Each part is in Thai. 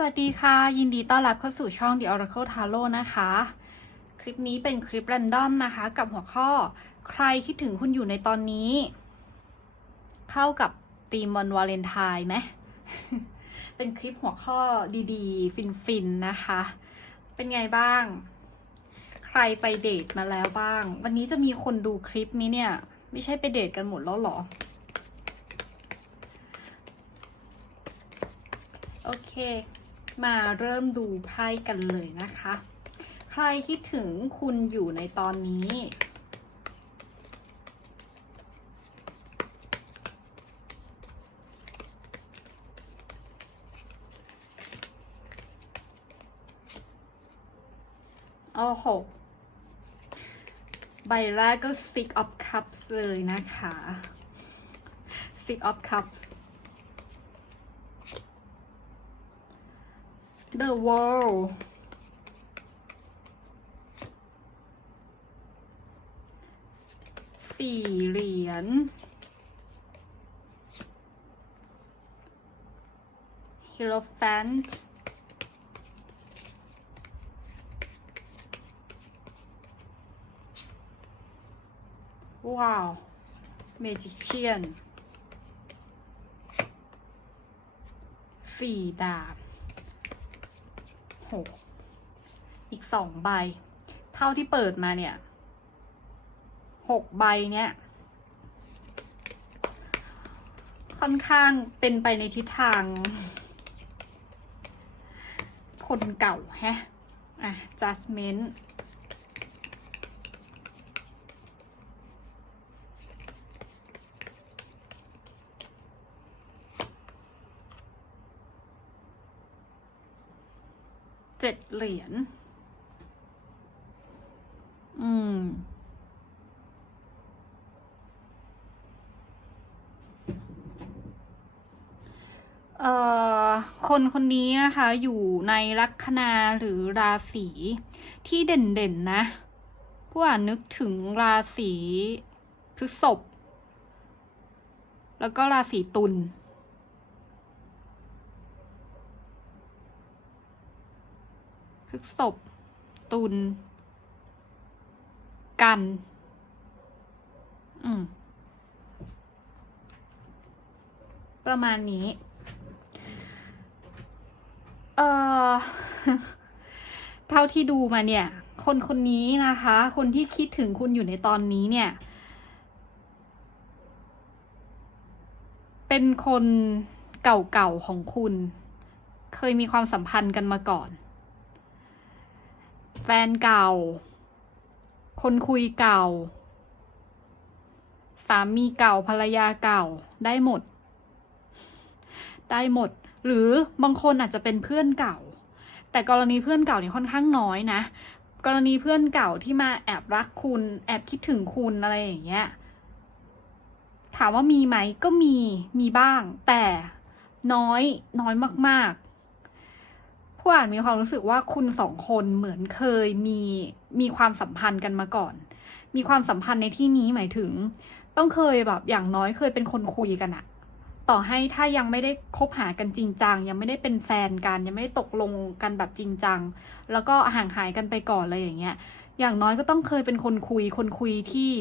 สวัสดีค่ะ ยินดีต้อนรับเข้าสู่ช่อง The Oracle Tarot นะคะ คลิปนี้เป็นคลิปแรนดอมนะคะ กับหัวข้อใครคิดถึงคุณอยู่ในตอนนี้ เข้ากับตีมวันวาเลนไทน์ไหมเป็นคลิปหัวข้อดีๆ ฟินๆนะคะ เป็นไงบ้าง ใครไปเดทมาแล้วบ้าง วันนี้จะมีคนดูคลิปนี้เนี่ย ไม่ใช่ไปเดทกันหมดแล้วหรอโอเค มาเริ่มดูไพ่กันเลยนะคะ ใครคิดถึงคุณอยู่ในตอนนี้ โอ้โห ใบแรกก็ Six of Cups เลยนะคะ Six of Cups The World สี่เหรียญ Hierophant ว้าว Magician สี่ดาบ หกอีกสองใบ เท่าที่เปิดมาเนี่ยหกใบเนี่ยค่อนข้างเป็นไปในทิศทาง คนเก่าแฮะ อะจัสเมน n t จ็ดเหรียญ อืม เอ่อ คนคนนี้นะคะ อยู่ในลัคนาหรือราศีที่เด่นๆนะผู้อ่านนึกถึงราศีพฤษภแล้วก็ราศีตุล พฤษภตุลกัน อืม ประมาณนี้ เอ่อ เท่าที่ดูมาเนี่ย คนคนนี้นะคะ คนที่คิดถึงคุณอยู่ในตอนนี้เนี่ย เป็นคนเก่าๆของคุณ เคยมีความสัมพันธ์กันมาก่อน ฟนเก่า คนคุยเก่า สามีเก่าภรรยาเก่าได้หมด ได้หมด หรือบางคนอาจจะเป็นเพื่อนเก่า แต่กรณีเพื่อนเก่าเนี่ยค่อนข้างน้อยนะ กรณีเพื่อนเก่าที่มาแอบรักคุณ แอบคิดถึงคุณอะไรอย่างเงี้ยถามว่ามีไหมก็มีมีบ้าง แต่น้อยน้อยมาก ๆ ผู้อ่านมีความรู้สึกว่าคุณสองคนเหมือนเคยมีมีความสัมพันธ์กันมาก่อน มีความสัมพันธ์ในที่นี้หมายถึง ต้องเคยแบบอย่างน้อยเคยเป็นคนคุยกันอะต่อให้ถ้ายังไม่ได้คบหากันจริงจังยังไม่ได้เป็นแฟนกันยังไม่ได้ตกลงกันแบบจริงจัง แล้วก็ห่างหายกันไปก่อนอะไรอย่างเงี้ย อย่างน้อยก็ต้องเคยเป็นคนคุย คนคุยที่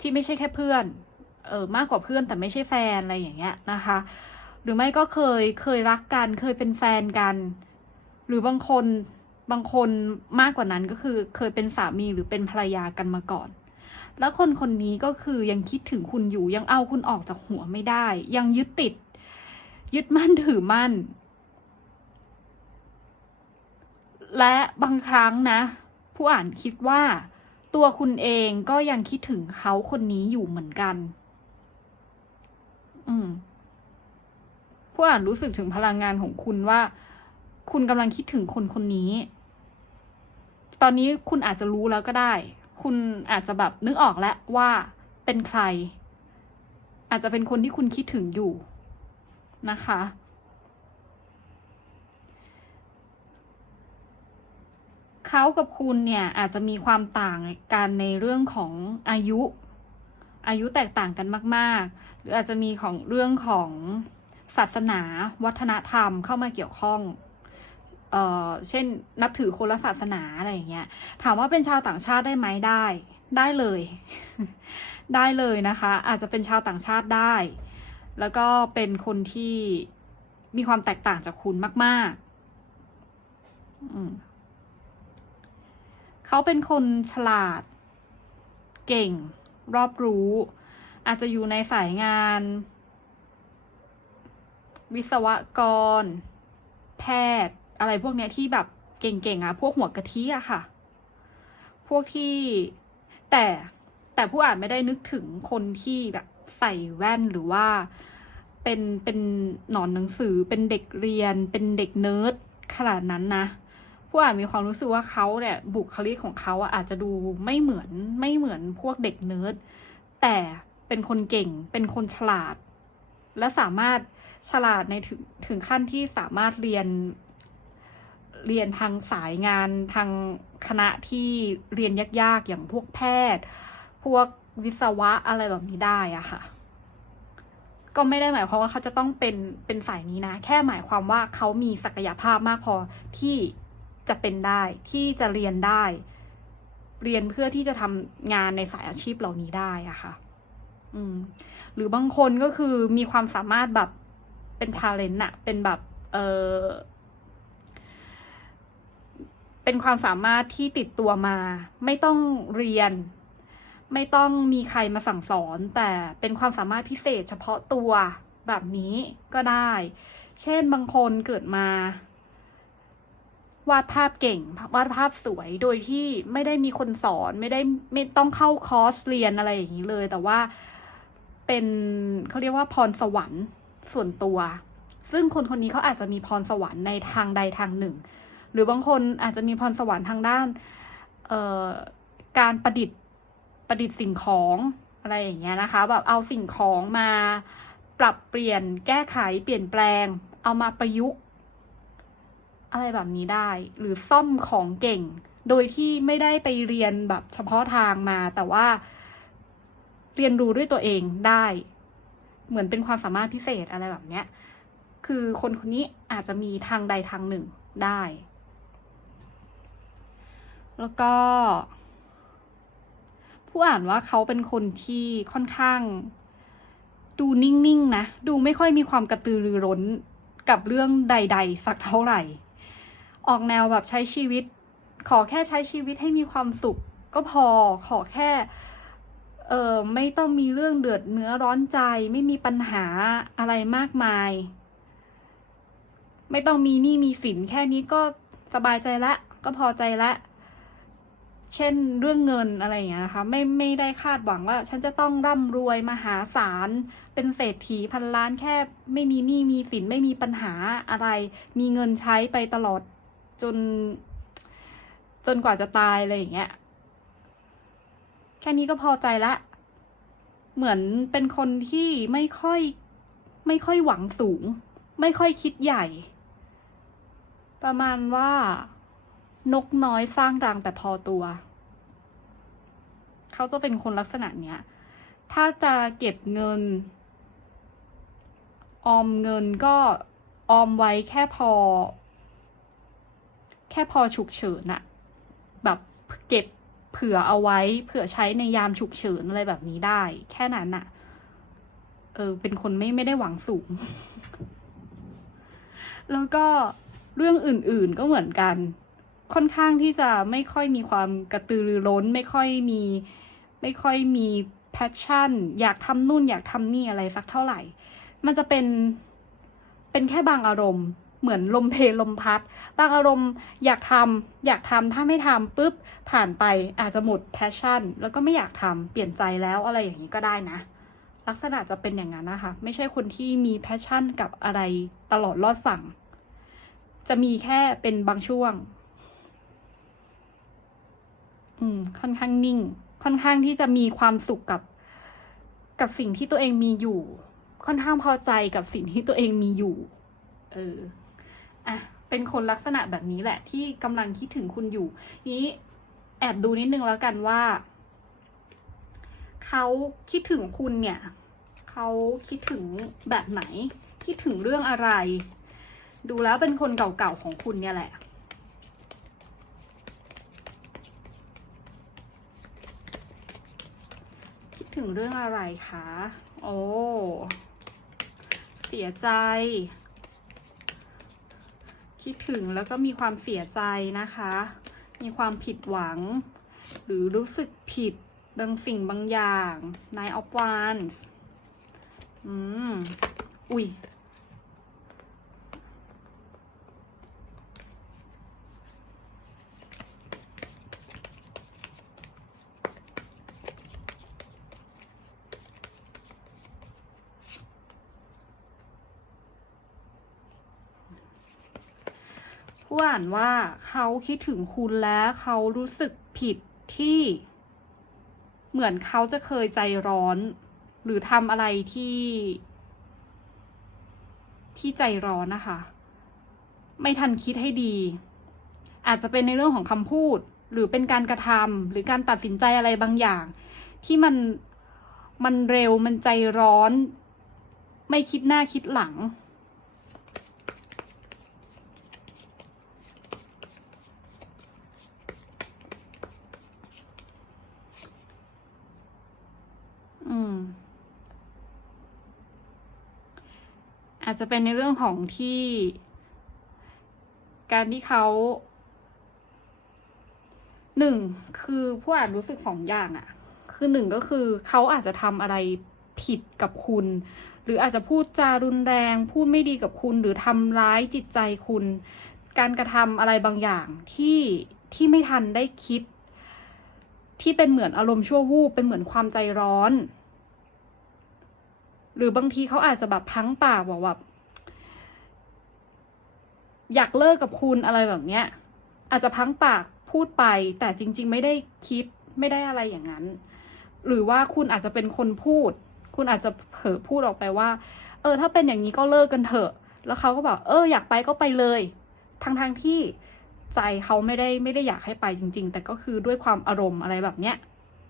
ที่ไม่ใช่แค่เพื่อน เออมากกว่าเพื่อนแต่ไม่ใช่แฟนอะไรอย่างเงี้ยนะคะ รือไม่ก็เคยเคยรักกัน เคยเป็นแฟนกัน หรือบางคนบางคนมากกว่านั้นก็คือเคยเป็นสามีหรือเป็นภรรยากันมาก่อน แล้วคนคนนี้ก็คือยังคิดถึงคุณอยู่ยังเอาคุณออกจากหัวไม่ได้ ยังยึดติด ยึดมั่นถือมั่น และบางครั้งนะ ผู้อ่านคิดว่า ตัวคุณเองก็ยังคิดถึงเขาคนนี้อยู่เหมือนกัน อืม ผู้อ่านรู้สึกถึงพลังงานของคุณว่า คุณกำลังคิดถึงคนคนนี้ ตอนนี้คุณอาจจะรู้แล้วก็ได้ คุณอาจจะแบบนึกออกแล้วว่าเป็นใคร อาจจะเป็นคนที่คุณคิดถึงอยู่นะคะ เขากับคุณเนี่ยอาจจะมีความต่างกันในเรื่องของอายุ อายุแตกต่างกันมาก ๆ หรืออาจจะมีของเรื่องของ ศาสนา วัฒนธรรมเข้ามาเกี่ยวข้องเออเช่นนับถือคนละศาสนาอะไรอย่างเงี้ย ถามว่าเป็นชาวต่างชาติได้ไหมได้ ได้เลย ได้เลยนะคะ อาจจะเป็นชาวต่างชาติได้ แล้วก็เป็นคนที่มีความแตกต่างจากคุณมากๆอืมเขาเป็นคนฉลาด เก่ง รอบรู้ อาจจะอยู่ในสายงาน วิศวกร แพทย์ อะไรพวกเนี้ยที่แบบเก่งๆอะพวกหัวกะทิอะค่ะ พวกที่แต่แต่ผู้อ่านไม่ได้นึกถึงคนที่แบบใส่แว่นหรือว่าเป็นเป็นหนอนหนังสือเป็นเด็กเรียน เป็นเด็กเนิร์ดขนาดนั้นนะผู้อ่านมีความรู้สึกว่าเขาเนี่ยบุคลิกของเขาอะอาจจะดูไม่เหมือนไม่เหมือนพวกเด็กเนิร์ดแต่เป็นคนเก่งเป็นคนฉลาด และสามารถ ฉลาดในถึงถึงขั้นที่สามารถเรียนเรียนทางสายงานทางคณะที่เรียนยากๆ อย่างพวกแพทย์ พวกวิศวะอะไรแบบนี้ได้อะค่ะ ก็ไม่ได้หมายความว่าเขาจะต้องเป็นเป็นสายนี้นะ แค่หมายความว่าเขามีศักยภาพมากพอที่จะเป็นได้ที่จะเรียนได้ เรียนเพื่อที่จะทำงานในสายอาชีพเหล่านี้ได้อะค่ะ อืม หรือบางคนก็คือมีความสามารถแบบ เป็นทาเลนต์อะเป็นแบบเออเป็นความสามารถที่ติดตัวมา ไม่ต้องเรียน ไม่ต้องมีใครมาสั่งสอน แต่เป็นความสามารถพิเศษเฉพาะตัวแบบนี้ก็ได้ เช่นบางคนเกิดมาวาดภาพเก่งวาดภาพสวยโดยที่ไม่ได้มีคนสอนไม่ได้ไม่ต้องเข้าคอร์สเรียนอะไรอย่างนี้เลย แต่ว่าเป็นเขาเรียกว่าพรสวรรค์ ส่วนตัว ซึ่งคนคนนี้เขาอาจจะมีพรสวรรค์ในทางใดทางหนึ่ง หรือบางคนอาจจะมีพรสวรรค์ทางด้านการประดิษฐ์ประดิษฐ์สิ่งของอะไรอย่างเงี้ยนะคะแบบเอาสิ่งของมาปรับเปลี่ยนแก้ไขเปลี่ยนแปลง เอามาประยุกต์อะไรแบบนี้ได้ หรือซ่อมของเก่ง โดยที่ไม่ได้ไปเรียนแบบเฉพาะทางมาแต่ว่าเรียนรู้ด้วยตัวเองได้ เหมือนเป็นความสามารถพิเศษอะไรแบบเนี้ย คือคนคนนี้อาจจะมีทางใดทางหนึ่งได้ แล้วก็ ผู้อ่านว่าเขาเป็นคนที่ค่อนข้าง ดูนิ่งๆนะ ดูไม่ค่อยมีความกระตือรือร้นกับเรื่องใด ๆ สักเท่าไหร่ ออกแนวแบบใช้ชีวิต ขอแค่ใช้ชีวิตให้มีความสุข ก็พอขอแค่ เออไม่ต้องมีเรื่องเดือดเนื้อร้อนใจ ไม่มีปัญหาอะไรมากมาย ไม่ต้องมีหนี้มีสินแค่นี้ก็สบายใจละ ก็พอใจละ เช่นเรื่องเงินอะไรอย่างเงี้ยนะคะ ไม่ไม่ได้คาดหวังว่า ฉันจะต้องร่ำรวยมหาศาลเป็นเศรษฐีพันล้านแค่ ไม่มีหนี้มีสินไม่มีปัญหาอะไร มีเงินใช้ไปตลอดจน จนกว่าจะตายอะไรอย่างเงี้ย แค่นี้ก็พอใจละ เหมือนเป็นคนที่ไม่ค่อย ไม่ค่อยหวังสูง ไม่ค่อยคิดใหญ่ ประมาณว่า นกน้อยสร้างรังแต่พอตัว เขาจะเป็นคนลักษณะเนี้ย ถ้าจะเก็บเงิน ออมเงินก็ออมไว้แค่พอ แค่พอฉุกเฉินอะแบบเก็บ ผื่อเอาไว้เผื่อใช้ในยามฉุกเฉินอะไรแบบนี้ได้ แค่นั้นอะเออเป็นคนไม่ไม่ได้หวังสูง แล้วก็เรื่องอื่นๆก็เหมือนกัน ค่อนข้างที่จะไม่ค่อยมีความกระตือรือร้น ไม่ค่อยมี ไม่ค่อยมีแพชชั่น อยากทำนู่นอยากทำนี่อะไรสักเท่าไหร่ มันจะเป็นเป็นแค่บางอารมณ์ เหมือนลมเพลลมพัด บางอารมณ์อยากทำอยากทำถ้าไม่ทำปุ๊บผ่านไปอาจจะหมดแพชชั่น แล้วก็ไม่อยากทำเปลี่ยนใจแล้วอะไรอย่างนี้ก็ได้นะ ลักษณะจะเป็นอย่างนั้นนะคะ ไม่ใช่คนที่มีแพชชั่นกับอะไรตลอดรอดฝั่ง จะมีแค่เป็นบางช่วง อืม ค่อนข้างนิ่ง ค่อนข้างที่จะมีความสุขกับ กับสิ่งที่ตัวเองมีอยู่ ค่อนข้างพอใจกับสิ่งที่ตัวเองมีอยู่ เออ อะเป็นคนลักษณะแบบนี้แหละที่กำลังคิดถึงคุณอยู่ นี้แอบดูนิดนึงแล้วกันว่า เขาคิดถึงคุณเนี่ยเขาคิดถึงแบบไหน คิดถึงเรื่องอะไร ดูแล้วเป็นคนเก่าๆของคุณเนี่ยแหละคิดถึงเรื่องอะไรคะ โอ้ เสียใจ คิดถึงแล้วก็มีความเสียใจนะคะ มีความผิดหวัง หรือรู้สึกผิดบางสิ่งบางอย่าง Nine of Wands อืม อุ้ย ผู้อ่านว่าเขาคิดถึงคุณและเขารู้สึกผิดที่เหมือนเขาจะเคยใจร้อน หรือทำอะไรที่ ที่ใจร้อนนะคะ ไม่ทันคิดให้ดี อาจจะเป็นในเรื่องของคำพูด หรือเป็นการกระทำหรือการตัดสินใจอะไรบางอย่าง ที่มันมันเร็วมันใจร้อน ไม่คิดหน้าคิดหลัง ม อาจจะเป็นในเรื่องของที่ การที่เขาหนึ่งคือผู้อ่านรู้สึกสองอย่างอะคือหนึ่งก็คือเขาอาจจะทำอะไรผิดกับคุณ หรืออาจจะพูดจารุนแรง พูดไม่ดีกับคุณ หรือทำร้ายจิตใจคุณ การกระทำอะไรบางอย่างที่ที่ไม่ทันได้คิด ที่เป็นเหมือนอารมณ์ชั่ววูบเป็นเหมือนความใจร้อน หรือบางทีเขาอาจจะแบบพังปากบอกแบบอยากเลิกกับคุณอะไรแบบเนี้ย อาจจะพังปากพูดไป แต่จริง ๆ ไม่ได้คิดไม่ได้อะไรอย่างนั้น หรือว่าคุณอาจจะเป็นคนพูด คุณอาจจะเผลอพูดออกไปว่า เออ ถ้าเป็นอย่างนี้ก็เลิกกันเถอะ แล้วเขาก็บอกเอออยากไปก็ไปเลยทั้งทางที่ใจเขาไม่ได้ไม่ได้อยากให้ไปจริง ๆ แต่ก็คือด้วยความอารมณ์อะไรแบบเนี้ย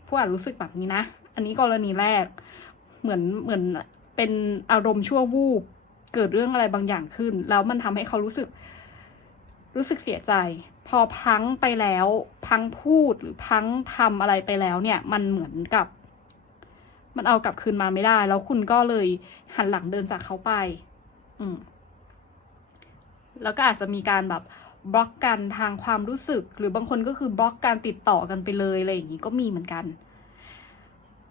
ผู้อ่านรู้สึกแบบนี้นะ อันนี้กรณีแรก เหมือนเหมือน เป็นอารมณ์ชั่ววูบเกิดเรื่องอะไรบางอย่างขึ้น แล้วมันทำให้เขารู้สึก รู้สึกเสียใจ พอพังไปแล้วพังพูดหรือพังทำอะไรไปแล้วเนี่ย มันเหมือนกับ มันเอากลับคืนมาไม่ได้ แล้วคุณก็เลยหันหลังเดินจากเขาไป อืมแล้วก็อาจจะมีการแบบบล็อกกันทางความรู้สึก หรือบางคนก็คือบล็อกการติดต่อกันไปเลยอะไรอย่างนี้ก็มีเหมือนกัน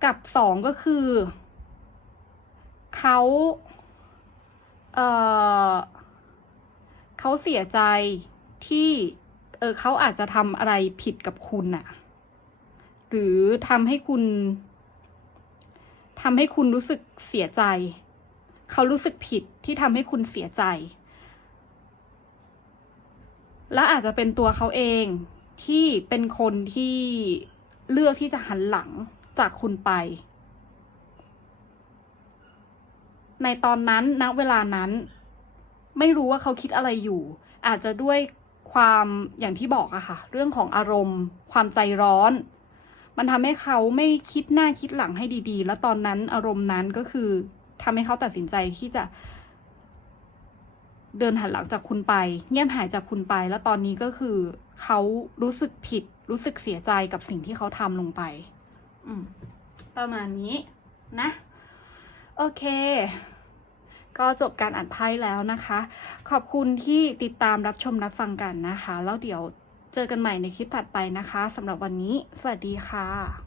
กับสองก็คือ เขาเออเขาเสียใจที่เออเขาอาจจะทำอะไรผิดกับคุณน่ะ หรือทำให้คุณทำให้คุณรู้สึกเสียใจ เขารู้สึกผิดที่ทำให้คุณเสียใจ และอาจจะเป็นตัวเขาเองที่เป็นคนที่เลือกที่จะหันหลังจากคุณไป ในตอนนั้นณเวลานั้น ไม่รู้ว่าเขาคิดอะไรอยู่ อาจจะด้วยความอย่างที่บอกอะค่ะ เรื่องของอารมณ์ ความใจร้อน มันทำให้เขาไม่คิดหน้าคิดหลังให้ดีๆ แล้วตอนนั้นอารมณ์นั้นก็คือทำให้เขาตัดสินใจที่จะ เดินหันหลังจากคุณไป เงียบหายจากคุณไป แล้วตอนนี้ก็คือเขารู้สึกผิด รู้สึกเสียใจกับสิ่งที่เขาทำลงไป อืมประมาณนี้นะ โอเค ก็จบการอ่านไพ่แล้วนะคะ ขอบคุณที่ติดตามรับชมรับฟังกันนะคะ แล้วเดี๋ยวเจอกันใหม่ในคลิปถัดไปนะคะสำหรับวันนี้ สวัสดีค่ะ